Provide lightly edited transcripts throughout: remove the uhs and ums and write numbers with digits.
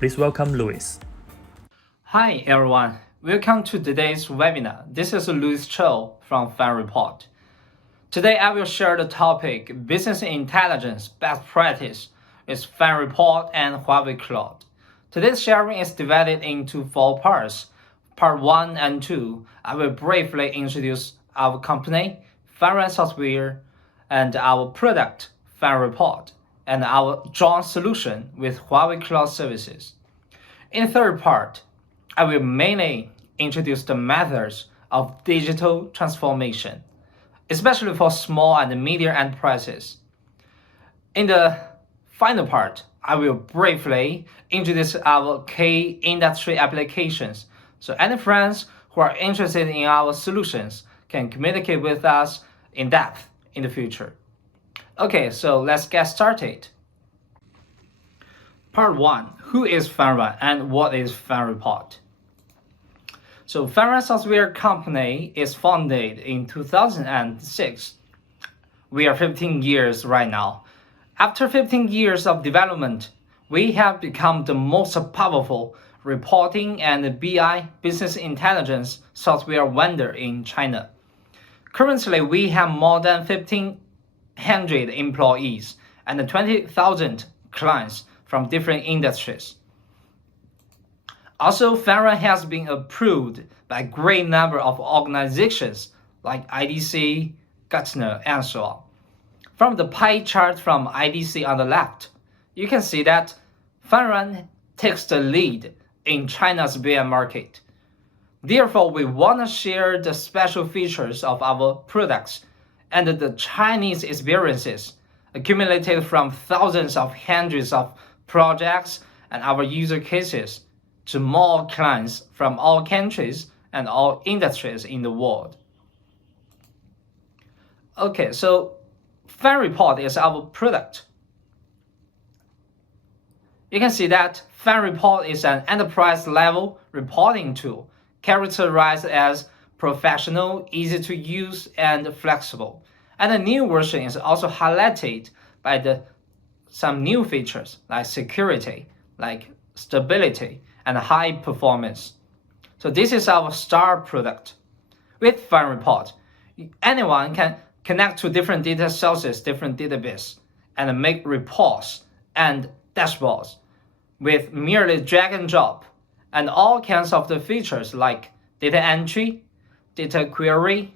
Please welcome Louis. Hi everyone, welcome to today's webinar. This is Louis Cho from FineReport. Today I will share the topic Business Intelligence Best Practice with FineReport and Huawei Cloud. Today's sharing is divided into 4 parts. Part 1 and 2, I will briefly introduce our company, FineReport Software, and our product, FineReport, and our joint solution with Huawei Cloud Services. In the third part, I will mainly introduce the methods of digital transformation, especially for small and medium enterprises. In the final part, I will briefly introduce our key industry applications, so any friends who are interested in our solutions can communicate with us in depth in the future. Okay, so let's get started. Part 1. Who is FineReport and what is FineReport? So FineReport Software Company is founded in 2006. We are 15 years right now. After 15 years of development, we have become the most powerful reporting and BI business intelligence software vendor in China. Currently, we have more than 1,500 employees and 20,000 clients from different industries. Also, FineReport has been approved by a great number of organizations like IDC, Gartner, and so on. From the pie chart from IDC on the left, you can see that FineReport takes the lead in China's BI market. Therefore, we want to share the special features of our products and the Chinese experiences accumulated from thousands of hundreds of projects and our user cases to more clients from all countries and all industries in the world. Okay, so FineReport is our product. You can see that FineReport is an enterprise-level reporting tool characterized as professional, easy to use, and flexible. And the new version is also highlighted by some new features like security, like stability, and high performance. So this is our star product. With FineReport, anyone can connect to different data sources, different databases, and make reports and dashboards with merely drag and drop, and all kinds of the features like data entry, data query,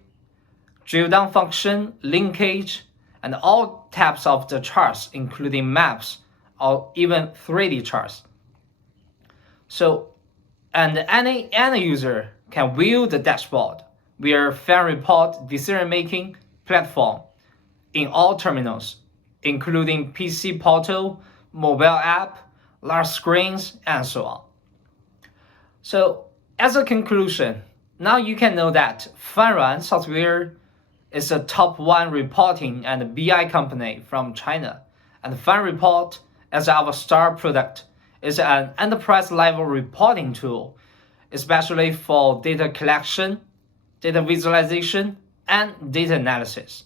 drill down function, linkage, and all types of the charts, including maps or even 3D charts. So, and any user can view the dashboard via FineReport decision-making platform in all terminals, including PC portal, mobile app, large screens, and so on. So, as a conclusion, now you can know that FineReport Software is a top 1 reporting and BI company from China, and FineReport, as our star product, is an enterprise-level reporting tool, especially for data collection, data visualization, and data analysis.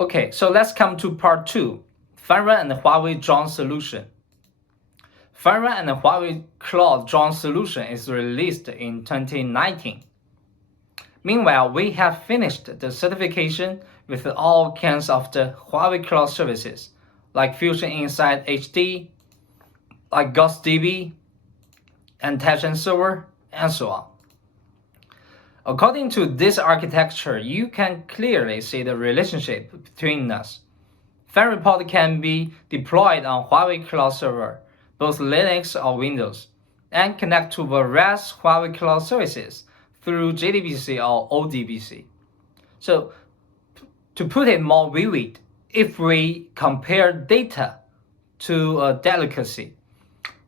Okay, so let's come to part 2, FineReport and Huawei joint solution. FineReport and Huawei Cloud joint solution is released in 2019. Meanwhile, we have finished the certification with all kinds of the Huawei Cloud services, like Fusion Insight HD, like GhostDB, Intelligent Server, and so on. According to this architecture, you can clearly see the relationship between us. FineReport can be deployed on Huawei Cloud Server, both Linux or Windows, and connect to various Huawei Cloud services through JDBC or ODBC. So, to put it more vivid, if we compare data to a delicacy,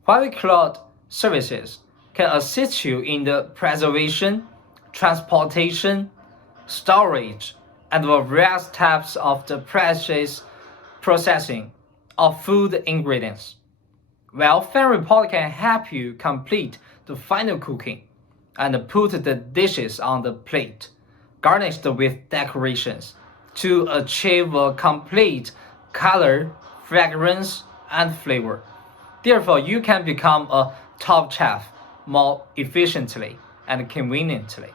Huawei Cloud services can assist you in the preservation, transportation, storage, and various types of the precious processing of food ingredients. While FineReport can help you complete the final cooking and put the dishes on the plate, garnished with decorations, to achieve a complete color, fragrance, and flavor. Therefore, you can become a top chef more efficiently and conveniently.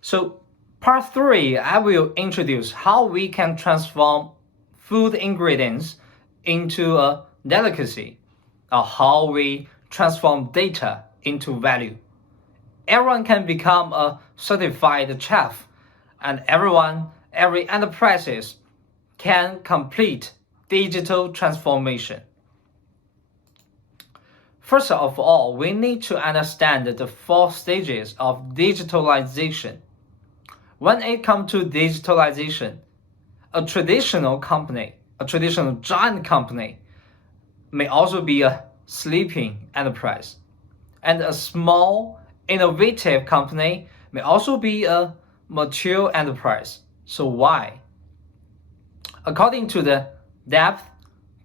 So, part 3, I will introduce how we can transform food ingredients into a delicacy, or how we transform data into value. Everyone can become a certified chef, and every enterprises can complete digital transformation. First of all, we need to understand the 4 stages of digitalization. When it comes to digitalization, a traditional giant company, may also be a sleeping enterprise, and a small, innovative company may also be a mature enterprise. So why? According to the depth,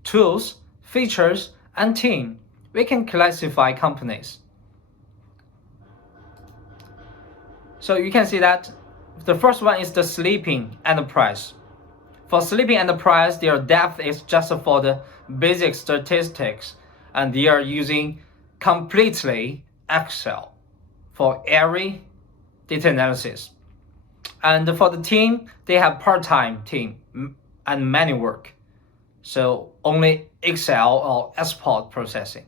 tools, features, and team, we can classify companies. So you can see that the first one is the sleeping enterprise. For sleeping enterprise, their depth is just for the basic statistics, and they are using completely Excel for every data analysis. And for the team, they have part-time team and many work. So only Excel or export processing.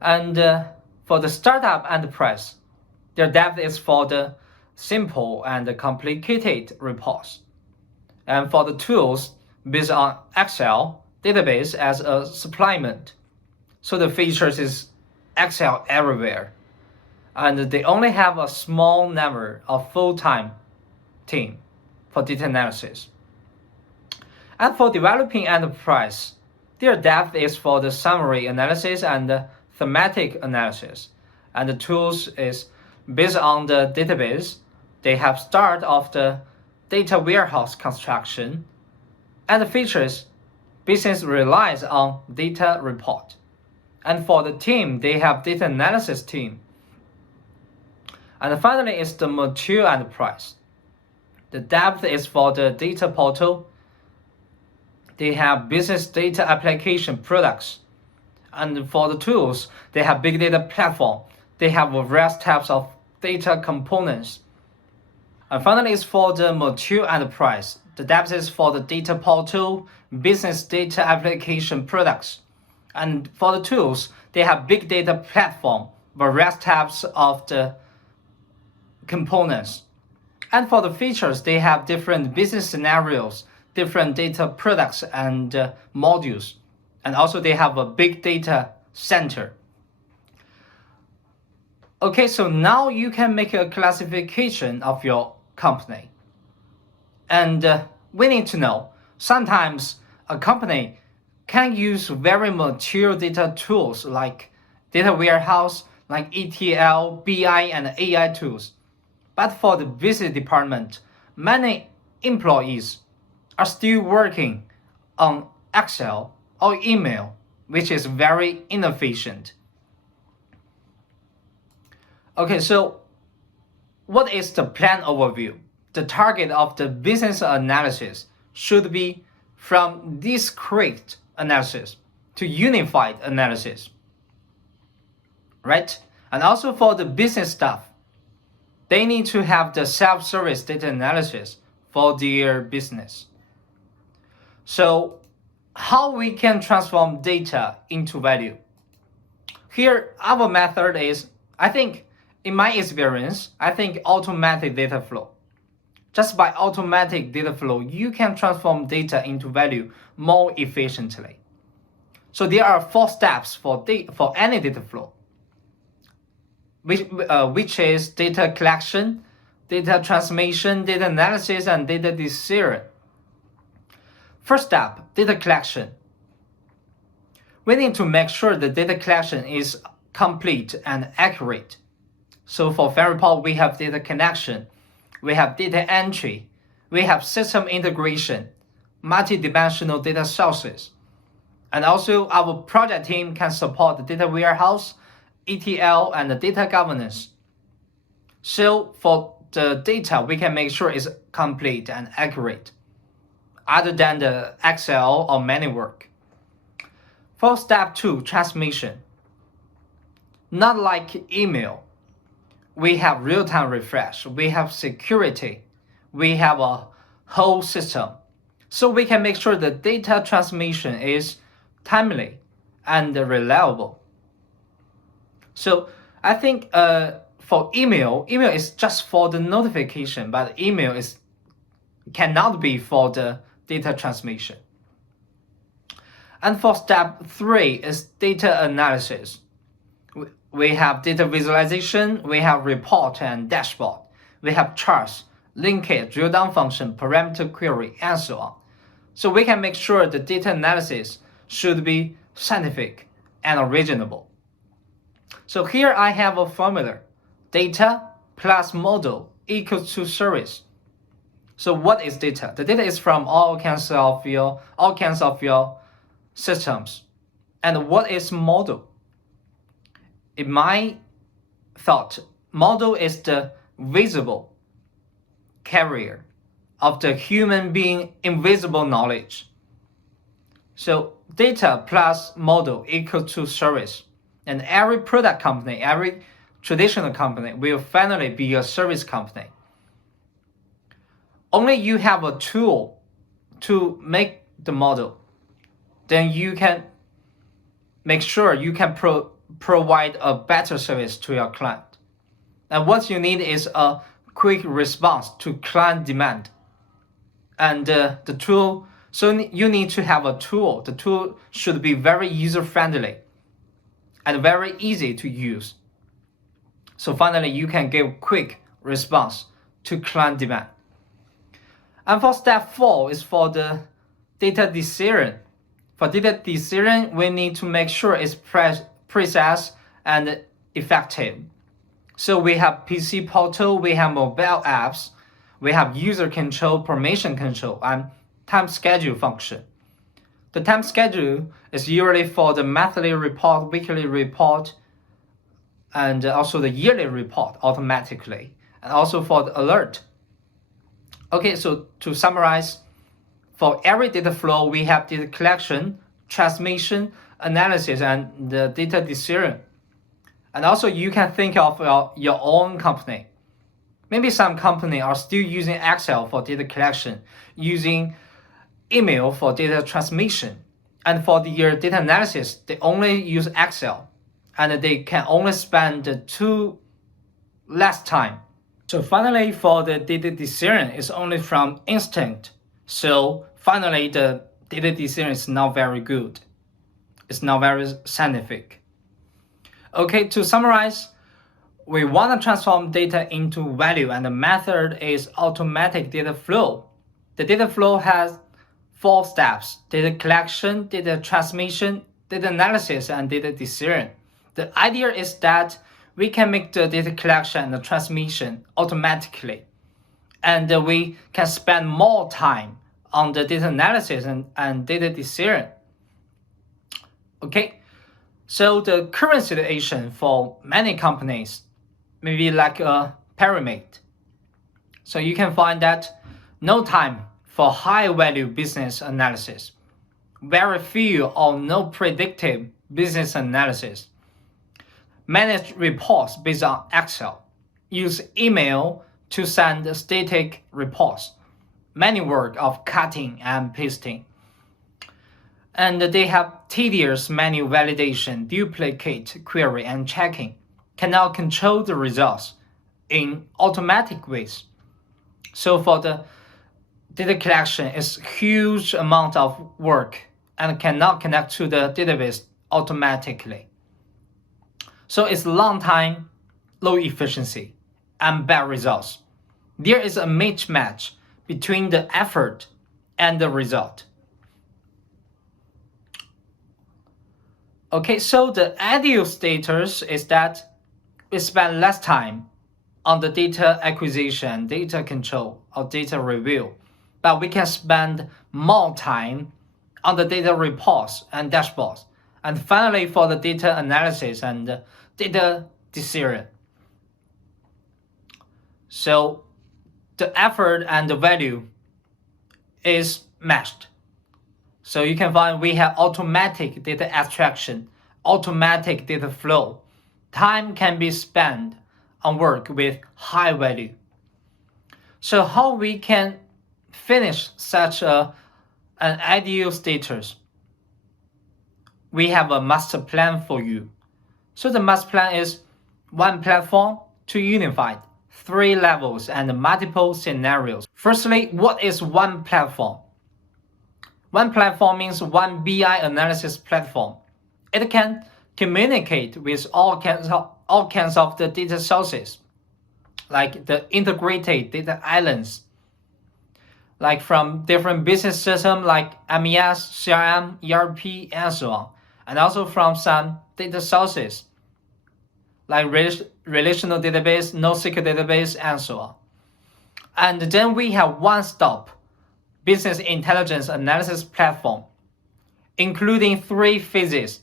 And for the startup enterprise, their depth is for the simple and complicated reports. And for the tools, based on Excel database as a supplement. So the features is Excel everywhere. And they only have a small number of full-time team for data analysis. And for developing enterprise, their depth is for the summary analysis and thematic analysis. And the tools is based on the database. They have start of the data warehouse construction, and the features business relies on data report. And for the team, they have data analysis team. And finally is the mature enterprise. The depth is for the data portal. They have business data application products. And for the tools, they have big data platform. They have various types of data components. And finally is for the mature enterprise. The depth is for the data portal, business data application products. And for the tools, they have big data platform, various types of the components. And for the features, they have different business scenarios, different data products and modules. And also they have a big data center. Okay, so now you can make a classification of your company. And we need to know, sometimes a company can use very mature data tools like data warehouse, like ETL, BI, and AI tools. But for the business department, many employees are still working on Excel or email, which is very inefficient. Okay, so what is the plan overview? The target of the business analysis should be from discrete analysis to unified analysis, right? And also for the business staff, they need to have the self-service data analysis for their business. So how we can transform data into value? Here, our method is, in my experience, automatic data flow. Just by automatic data flow, you can transform data into value more efficiently. So there are 4 steps for any data flow, which is data collection, data transformation, data analysis, and data decision. First step, data collection. We need to make sure the data collection is complete and accurate. So for FineReport, we have data connection, we have data entry, we have system integration, multi-dimensional data sources. And also our project team can support the data warehouse, ETL, and the data governance. So for the data, we can make sure it's complete and accurate, other than the Excel or manual work. For step 2, transmission. Not like email. We have real-time refresh, we have security, we have a whole system. So we can make sure the data transmission is timely and reliable. So I think for email is just for the notification, but email cannot be for the data transmission. And for step 3 is data analysis. We have data visualization, we have report and dashboard, we have charts, linkage, drill down function, parameter query, and so on. So we can make sure the data analysis should be scientific and reasonable. So here I have a formula. Data plus model equals to service. So what is data? The data is from all kinds of your systems. And what is model? In my thought, model is the visible carrier of the human being invisible knowledge. So data plus model equals to service. And every product company, every traditional company will finally be a service company. Only you have a tool to make the model, then you can make sure you can provide a better service to your client. And what you need is a quick response to client demand. And the tool, so you need to have a tool. The tool should be very user-friendly and very easy to use. So finally, you can give quick response to client demand. And for step 4 is for the data decision. For data decision, we need to make sure it's precise and effective. So we have PC portal, we have mobile apps, we have user control, permission control, and time schedule function. The time schedule is usually for the monthly report, weekly report, and also the yearly report automatically, and also for the alert. Okay, so to summarize, for every data flow, we have data collection, transmission, analysis, and the data decision. And also you can think of your own company. Maybe some company are still using Excel for data collection, using email for data transmission, and for the data analysis, they only use Excel, and they can only spend less time. So finally, for the data decision, it's only from instinct. So finally, the data decision is not very good. It's not very scientific. Okay, to summarize, we want to transform data into value, and the method is automatic data flow. The data flow has 4 steps: data collection, data transmission, data analysis, and data decision. The idea is that we can make the data collection and the transmission automatically, and we can spend more time on the data analysis and data decision. Okay, so the current situation for many companies may be like a pyramid. So you can find that no time for high-value business analysis, very few or no predictive business analysis, manage reports based on Excel, use email to send static reports, many work of cutting and pasting, and they have tedious manual validation, duplicate query and checking, cannot control the results in automatic ways. So for the data collection, it's huge amount of work and cannot connect to the database automatically. So it's long time, low efficiency, and bad results. There is a mismatch between the effort and the result. Okay, so the ideal status is that we spend less time on the data acquisition, data control, or data review, but we can spend more time on the data reports and dashboards, and finally for the data analysis and data decision. So the effort and the value is matched. So you can find we have automatic data extraction, automatic data flow. Time can be spent on work with high value. So how we can finish such an ideal status? We have a master plan for you. So the master plan is one platform, two unified, three levels, and multiple scenarios. Firstly, what is one platform? One platform means one BI analysis platform. It can communicate with all kinds of the data sources, like the integrated data islands, like from different business systems like MES, CRM, ERP, and so on, and also from some data sources like relational database, NoSQL database, and so on. And then we have one-stop business intelligence analysis platform, including three phases.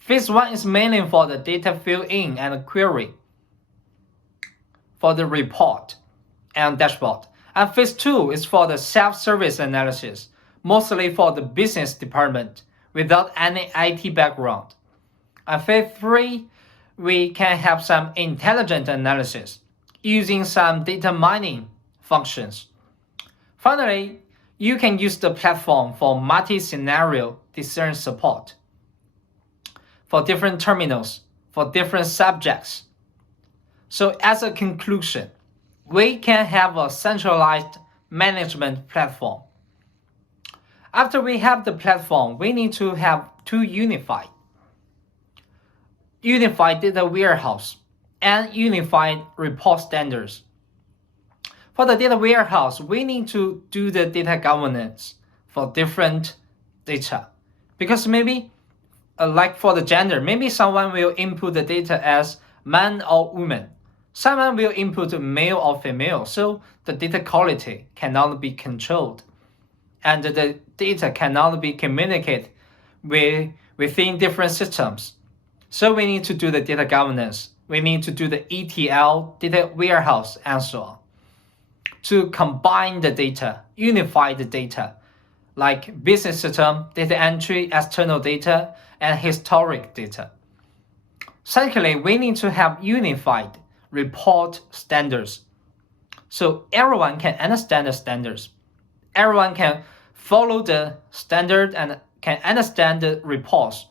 Phase 1 is mainly for the data fill-in and query, for the report and dashboard. And phase 2 is for the self-service analysis, mostly for the business department without any IT background. And phase 3, we can have some intelligent analysis using some data mining functions. Finally, you can use the platform for multi-scenario decision support for different terminals, for different subjects. So as a conclusion, we can have a centralized management platform. After we have the platform, we need to have two unified data warehouse and unified report standards. For the data warehouse, we need to do the data governance for different data. Because maybe, like for the gender, maybe someone will input the data as man or woman. Someone will input male or female, so the data quality cannot be controlled. And the data cannot be communicated within different systems. So we need to do the data governance. We need to do the ETL, data warehouse, and so on, to combine the data, unify the data, like business system, data entry, external data, and historic data. Secondly, we need to have unified report standards. So everyone can understand the standards. Everyone can follow the standard and can understand the reports.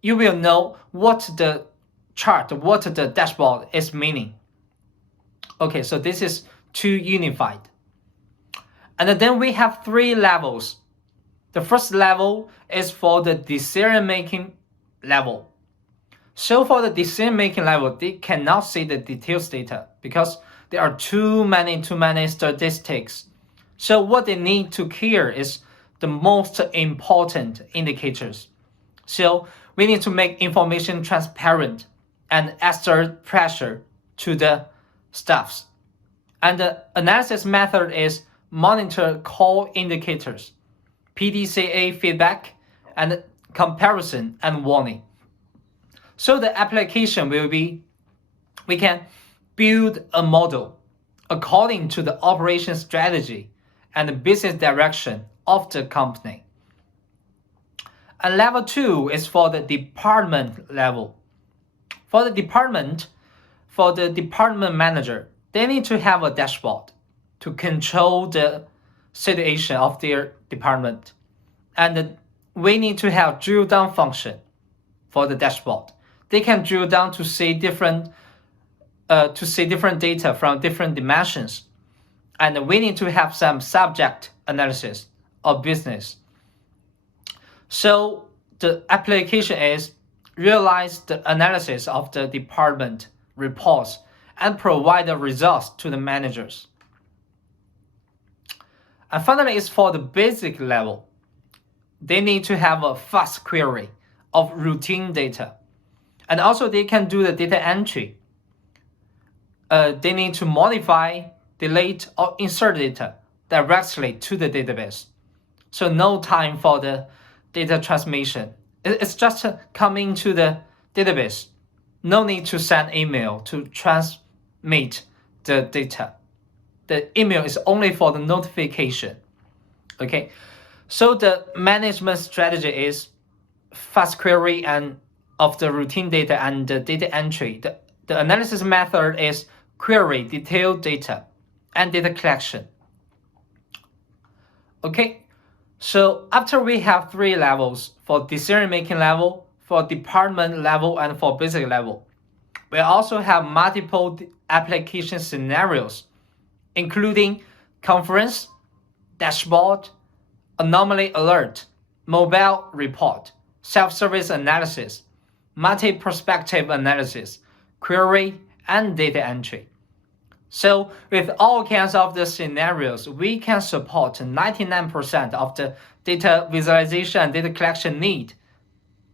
You will know what the chart, what the dashboard is meaning. Okay, so this is two unified. And then we have three levels. The first level is for the decision-making level. So for the decision-making level, they cannot see the details data because there are too many statistics. So what they need to care is the most important indicators. So we need to make information transparent and exert pressure to the staffs. And the analysis method is monitor core indicators, PDCA feedback, and comparison and warning. So the application will be, we can build a model according to the operation strategy and the business direction of the company. And level 2 is for the department level. For the department manager, they need to have a dashboard to control the situation of their department. And we need to have drill down function for the dashboard. They can drill down to see different data from different dimensions. And we need to have some subject analysis of business. So the application is realize the analysis of the department reports and provide the results to the managers. And finally, it's for the basic level. They need to have a fast query of routine data. And also they can do the data entry. They need to modify, delete, or insert data directly to the database. So no time for the data transmission. It's just coming to the database. No need to send email to transmit the data. The email is only for the notification. Okay, So the management strategy is fast query and of the routine data and the data entry. The analysis method is query detailed data and data collection. Okay, so after we have 3 levels for decision-making level, for department level, and for basic level, we also have multiple application scenarios, including conference, dashboard, anomaly alert, mobile report, self-service analysis, multi-perspective analysis, query, and data entry. So with all kinds of the scenarios, we can support 99% of the data visualization and data collection need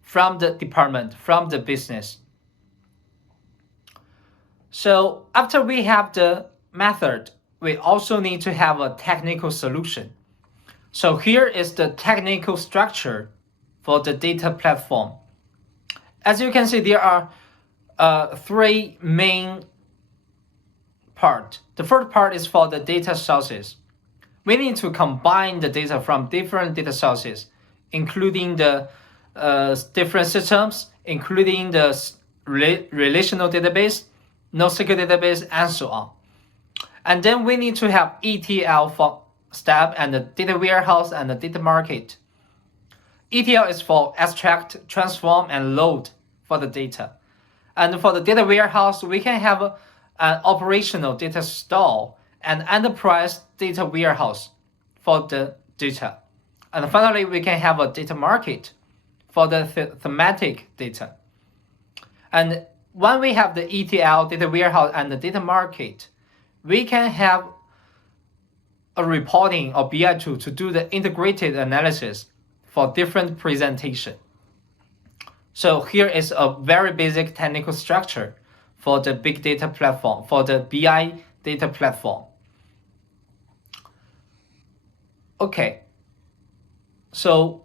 from the department, from the business. So after we have the method, we also need to have a technical solution. So here is the technical structure for the data platform. As you can see, there are 3 main parts. The first part is for the data sources. We need to combine the data from different data sources, including the different systems, including the relational database, NoSQL database, and so on. And then we need to have ETL for step and the data warehouse and the data market. ETL is for extract, transform, and load for the data. And for the data warehouse, we can have an operational data store and enterprise data warehouse for the data. And finally, we can have a data market for the thematic data. And when we have the ETL, data warehouse, and the data market, we can have a reporting or BI tool to do the integrated analysis for different presentation. So here is a very basic technical structure for the big data platform, for the BI data platform. Okay, so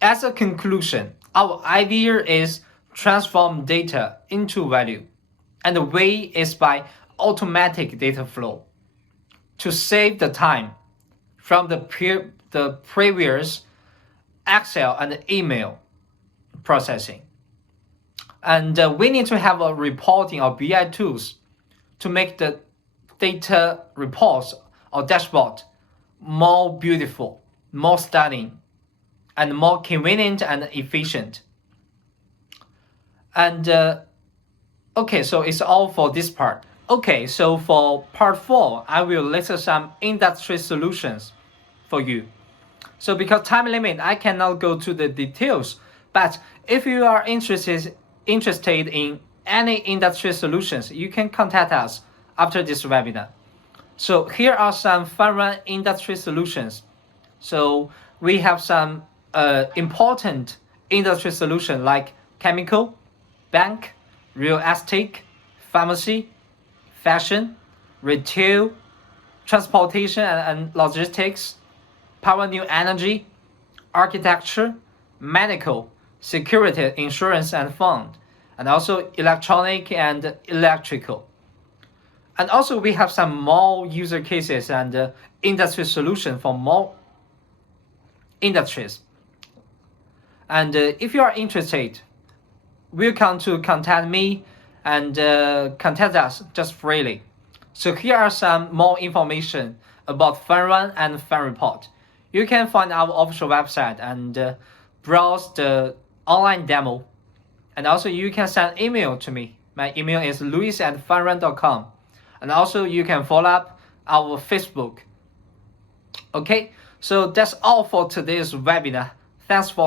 as a conclusion, our idea is transform data into value, and the way is by automatic data flow to save the time from the previous Excel and email processing. And we need to have a reporting or BI tools to make the data reports or dashboard more beautiful, more stunning, and more convenient and efficient. And okay, so it's all for this part. Okay, so for part 4, I will list some industry solutions for you. So because time limit, I cannot go to the details, but if you are interested in any industry solutions, you can contact us after this webinar. So here are some FineReport industry solutions. So we have some important industry solutions like chemical, bank, real estate, pharmacy, fashion, retail, transportation and logistics, power new energy, architecture, medical, security, insurance and fund, and also electronic and electrical. And also we have some more user cases and industry solution for more industries. And if you are interested, welcome to contact me and contact us just freely. So here are some more information about FineReport and FineReport. You can find our official website and browse the online demo. And also you can send email to me. My email is louis@finereport.com. And also you can follow up our Facebook. Okay, so that's all for today's webinar. Thanks for